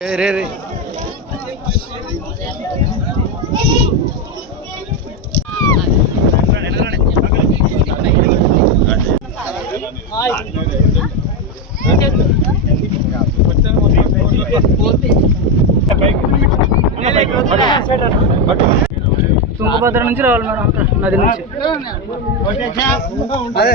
రే రే. తుంగభద్ర నుంచి రావాలి మేడం అక్కడ నది నుంచి. అదే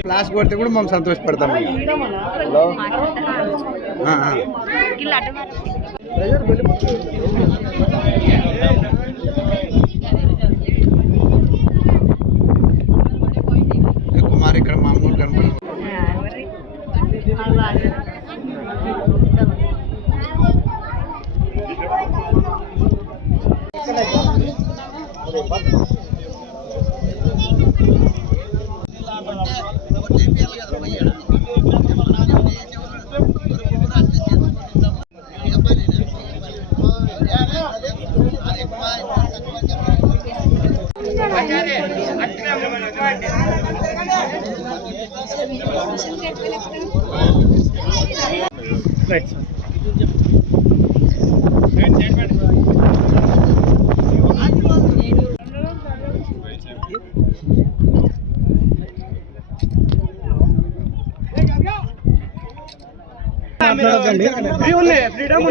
క్లాస్ కొడితే కూడా మనం సంతోషపడతాం ఆ, Allah ఫ్రీడమ్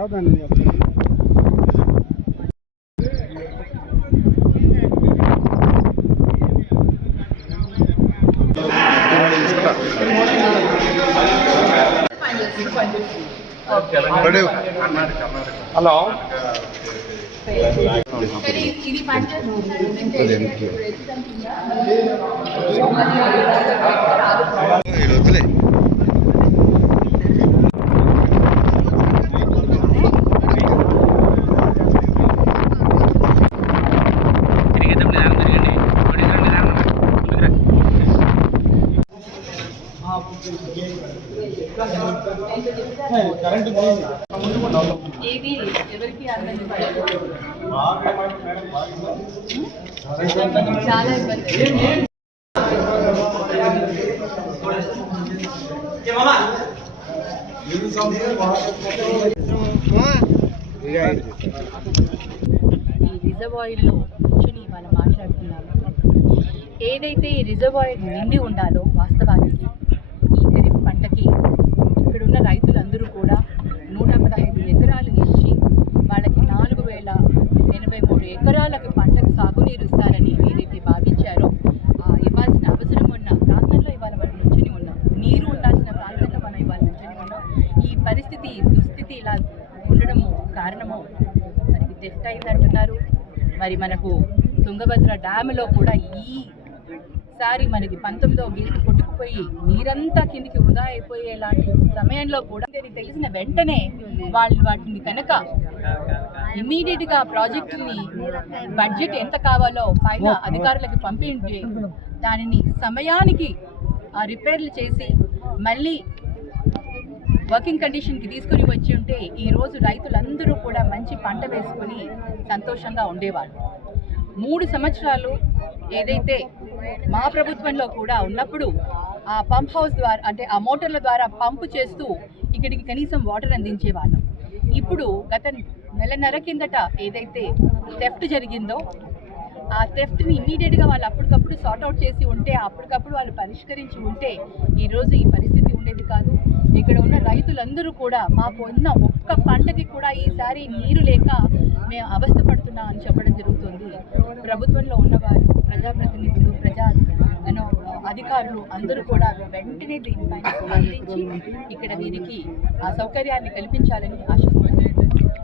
ఉంది హలో వదిలే ఏది ఎవరికి అందని చాలా ఇబ్బంది ఈ రిజర్వాయర్లో కూర్చొని మనం మాట్లాడుతున్నాము. ఏదైతే ఈ రిజర్వాయర్ నిండి ఉండాలో వాస్తవానికి ఈ ఖరీఫ్ పంటకి ఇక్కడున్న రైతులందరూ కూడా నూట పదహైదు ఎకరాలు ఇచ్చి వాళ్ళకి నాలుగు వేల ఎనభై మూడు ఎకరాలకు పంటకు సాగునీరు ఇస్తారని ఏదైతే భావించారో ఇవ్వాల్సిన అవసరం ఉన్న ప్రాంతంలో ఇవాళ మనం నుంచుని ఉన్నాం. నీరు ఉండాల్సిన ప్రాంతంలో మనం ఇవాళ నుంచుని ఉన్నాం. ఈ పరిస్థితి దుస్థితి ఇలా ఉండడము కారణము మరి డెఫ్ట్ అయిందంటున్నారు. మరి మనకు తుంగభద్ర డ్యాములో కూడా ఈ ఈసారి మనకి పంతొమ్మిదో గేటు కొట్టుకుపోయి నీరంతా కిందికి వృధా అయిపోయేలాంటి సమయంలో కూడా తెలిసిన వెంటనే వాళ్ళు వాటిని కనుక ఇమీడియట్గా ప్రాజెక్టుని బడ్జెట్ ఎంత కావాలో పైన అధికారులకు పంపించి దానిని సమయానికి ఆ రిపేర్లు చేసి మళ్ళీ వర్కింగ్ కండిషన్కి తీసుకుని వచ్చి ఉంటే ఈ రోజు రైతులందరూ కూడా మంచి పంట వేసుకుని సంతోషంగా ఉండేవాళ్ళు. మూడు సంవత్సరాలు ఏదైతే మా ప్రభుత్వంలో కూడా ఉన్నప్పుడు ఆ పంప్ హౌస్ ద్వారా అంటే ఆ మోటార్ల ద్వారా పంపు చేస్తూ ఇక్కడికి కనీసం వాటర్ అందించేవాళ్ళం. ఇప్పుడు గత నెలన్నర కిందట ఏదైతే థెఫ్ట్ జరిగిందో ఆ థెఫ్ట్ని ఇమీడియట్గా వాళ్ళు అప్పటికప్పుడు సార్ట్అవుట్ చేసి ఉంటే అప్పటికప్పుడు వాళ్ళు పరిష్కరించి ఉంటే ఈరోజు ఈ పరిస్థితి ఉండేది కాదు. ఇక్కడ ఉన్న రైతులందరూ కూడా మాకు ఉన్న ఒక్క పంటకి కూడా ఈసారి నీరు లేక మేము అవస్థపడుతున్నాం అని చెప్పడం జరుగుతుంది. ప్రభుత్వంలో ఉన్నవారు ప్రజాప్రతినిధులు ప్రజా అధికారులు అందరూ కూడా వెంటనే దీనిపైన స్పందించి ఇక్కడ వీరికి ఆ సౌకర్యాన్ని కల్పించాలని ఆశిస్తున్నాను.